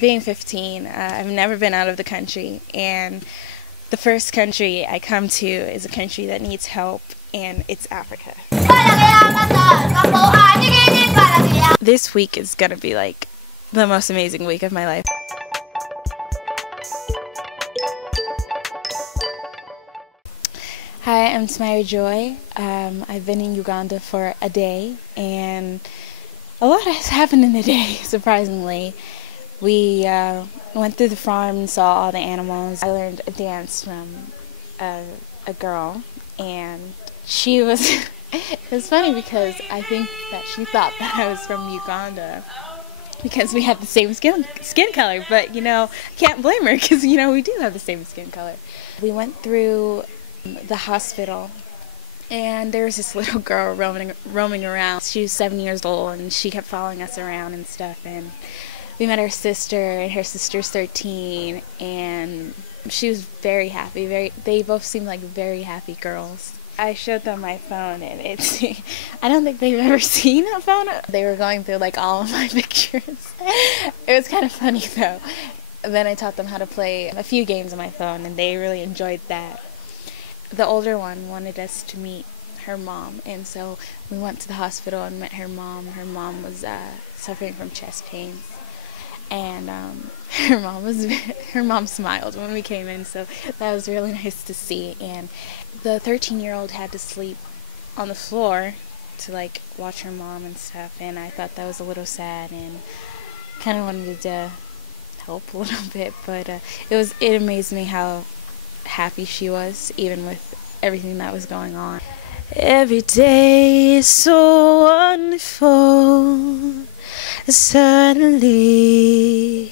being 15, I've never been out of the country, and the first country I come to is a country that needs help, and it's Africa. This week is gonna be like the most amazing week of my life. Hi, I'm Timyra Joi. I've been in Uganda for a day, and a lot has happened in a day, surprisingly. We went through the farm and saw all the animals. I learned a dance from a girl, and she was, it was funny because I think that she thought that I was from Uganda because we had the same skin color, but you know, I can't blame her because you know, we do have the same skin color. We went through the hospital, and there was this little girl roaming around. She was 7 years old, and she kept following us around and stuff, and we met her sister, and her sister's 13, and she was very happy. They both seemed like very happy girls. I showed them my phone, and it's, I don't think they've ever seen a phone. They were going through like all of my pictures. It was kind of funny though. Then I taught them how to play a few games on my phone, and they really enjoyed that. The older one wanted us to meet her mom, and so we went to the hospital and met her mom. Her mom was suffering from chest pains, and her mom smiled when we came in, so that was really nice to see. And the 13-year-old had to sleep on the floor to like watch her mom and stuff, and I thought that was a little sad, and kind of wanted to help a little bit, but it amazed me how happy she was, even with everything that was going on. Every day is so wonderful, suddenly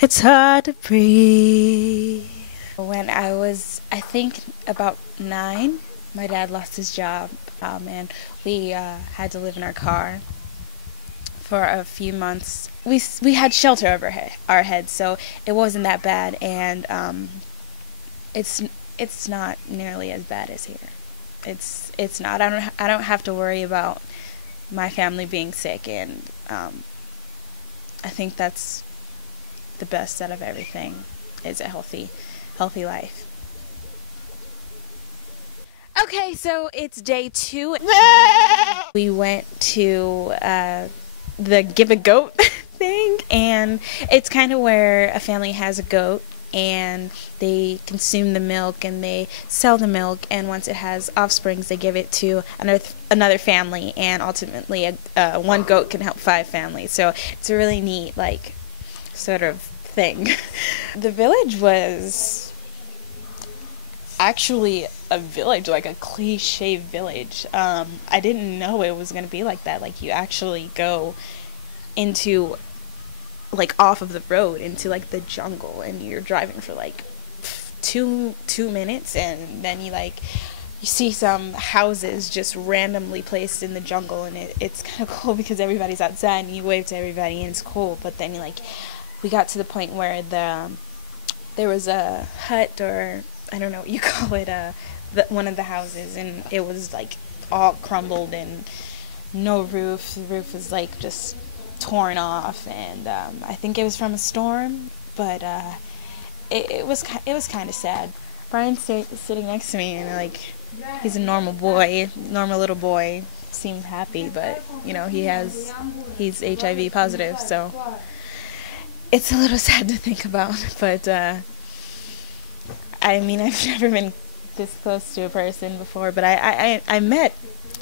it's hard to breathe. When I was, I think, about 9, my dad lost his job, and we had to live in our car for a few months. We had shelter over our heads, so it wasn't that bad, and it's not nearly as bad as here. It's not. I don't have to worry about my family being sick, and I think that's the best out of everything, is a healthy life. Okay, so it's day 2. We went to the give a goat thing, and it's kind of where a family has a goat, and they consume the milk and they sell the milk, and once it has offsprings they give it to another family, and ultimately one goat can help 5 families. So it's a really neat like sort of thing. The village was actually a village, like a cliche village. I didn't know it was going to be like that. Like, you actually go into like off of the road into like the jungle, and you're driving for like two minutes, and then you see some houses just randomly placed in the jungle, and it's kind of cool because everybody's outside and you wave to everybody and it's cool. But then we got to the point where there was a hut, or I don't know what you call it, one of the houses, and it was like all crumbled and no roof. The roof was like just torn off, and I think it was from a storm, but it was kind of sad. Brian's sitting next to me, and like, he's a normal little boy, seemed happy, but you know, he's HIV positive, so it's a little sad to think about. But I mean, I've never been this close to a person before, but I met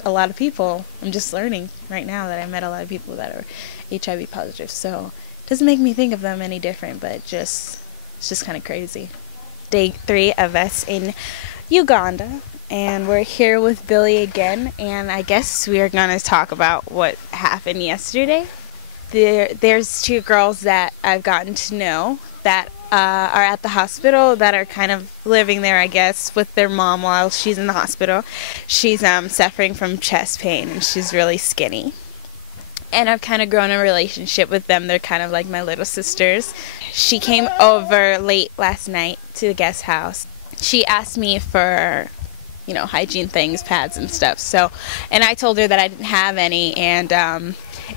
a lot of people. I'm just learning right now that I met a lot of people that are HIV positive, so it doesn't make me think of them any different, but it's just kind of crazy. Day 3 of us in Uganda, and we're here with Billy again, and I guess we are going to talk about what happened yesterday. There's 2 girls that I've gotten to know that are at the hospital, that are kind of living there, I guess, with their mom while she's in the hospital. She's suffering from chest pain, and she's really skinny. And I've kind of grown a relationship with them. They're kind of like my little sisters. She came over late last night to the guest house. She asked me for, you know, hygiene things, pads and stuff. So, and I told her that I didn't have any, and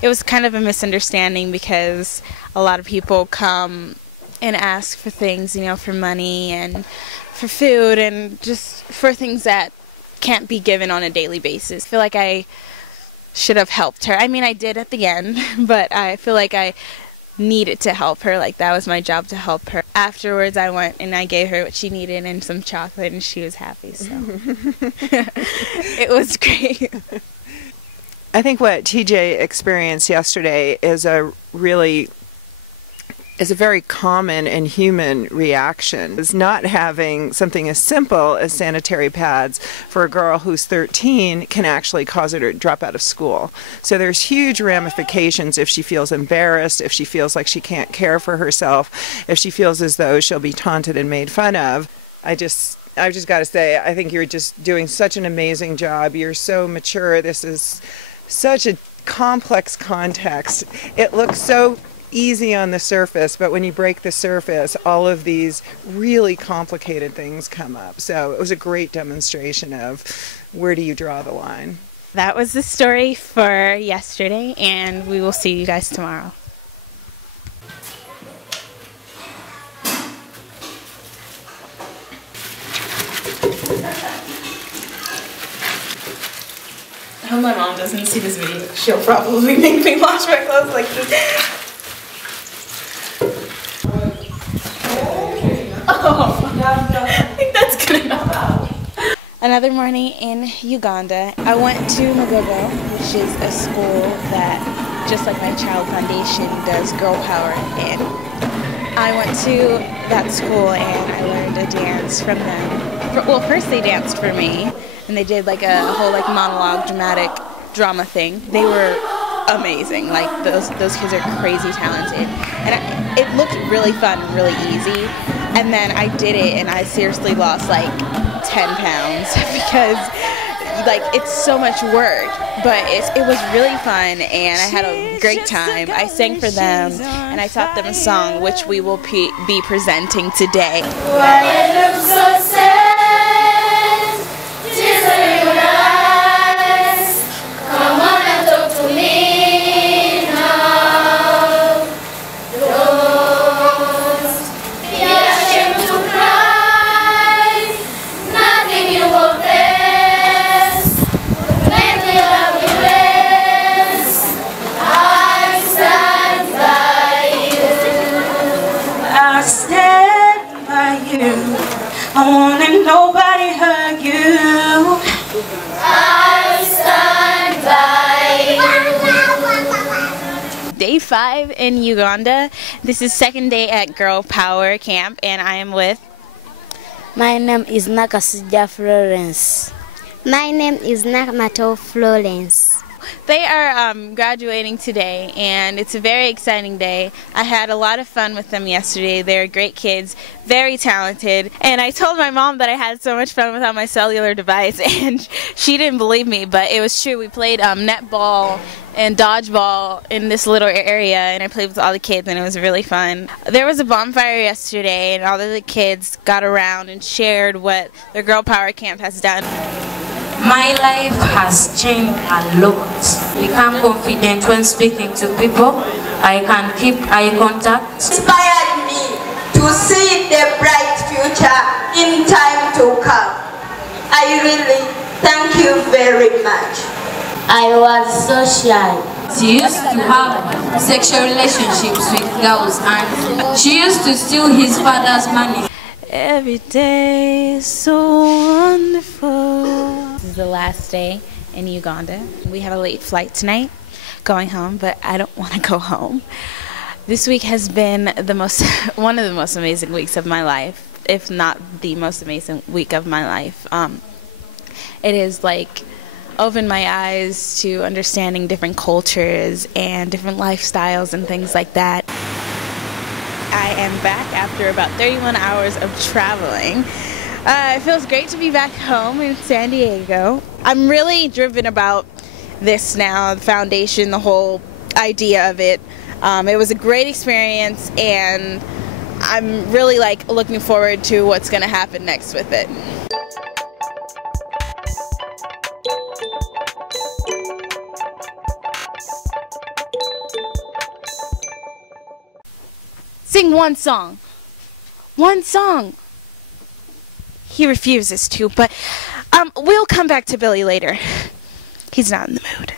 it was kind of a misunderstanding because a lot of people come and ask for things, you know, for money and for food and just for things that can't be given on a daily basis. I feel like I should have helped her. I mean, I did at the end, but I feel like I needed to help her. Like, that was my job, to help her. Afterwards, I went and I gave her what she needed and some chocolate, and she was happy, so it was great. I think what TJ experienced yesterday is a very common and human reaction. Is not having something as simple as sanitary pads for a girl who's 13 can actually cause her to drop out of school. So there's huge ramifications if she feels embarrassed, if she feels like she can't care for herself, if she feels as though she'll be taunted and made fun of. I've just got to say, I think you're just doing such an amazing job. You're so mature. This is such a complex context. It looks so easy on the surface, but when you break the surface, all of these really complicated things come up. So it was a great demonstration of where do you draw the line. That was the story for yesterday, and we will see you guys tomorrow. I hope my mom doesn't see this video. She'll probably make me wash my clothes like this. I think that's good enough. Another morning in Uganda. I went to Mugogo, which is a school that, just like my Child Foundation, does girl power. And I went to that school and I learned a dance from them. Well, first they danced for me, and they did like a whole like monologue, dramatic drama thing. They were amazing. Like those kids are crazy talented, and it looked really fun, really easy. And then I did it, and I seriously lost like 10 pounds because like it's so much work, but it was really fun, and I had a great time. I sang for them, and I taught them a song which we will be presenting today. Why it looks so sad, tears in your eyes. Come on and talk to me now. Don't be ashamed to cry. Nothing you will face. Make me love you less. I stand by you. I stand by you. I won't let nobody hurt you. I stand by you. Day 5 in Uganda. This is second day at Girl Power Camp, and I am with... My name is Nakasija Florence. My name is Nakmato Florence. They are graduating today, and it's a very exciting day. I had a lot of fun with them yesterday. They're great kids, very talented, and I told my mom that I had so much fun without my cellular device, and she didn't believe me, but it was true. We played netball and dodgeball in this little area, and I played with all the kids, and it was really fun. There was a bonfire yesterday, and all of the kids got around and shared what the Girl Power Camp has done. My life has changed a lot. Become confident when speaking to people. I can keep eye contact. Inspired me to see the bright future in time to come. I really thank you very much. I was so shy. She used to have sexual relationships with girls, and she used to steal his father's money. Every day is so wonderful. This is the last day in Uganda. We have a late flight tonight going home, but I don't want to go home. This week has been one of the most amazing weeks of my life, if not the most amazing week of my life. It is like opened my eyes to understanding different cultures and different lifestyles and things like that. I am back after about 31 hours of traveling. It feels great to be back home in San Diego. I'm really driven about this now, the foundation, the whole idea of it. It was a great experience, and I'm really looking forward to what's going to happen next with it. Sing one song. One song. He refuses to, but we'll come back to Billy later. He's not in the mood.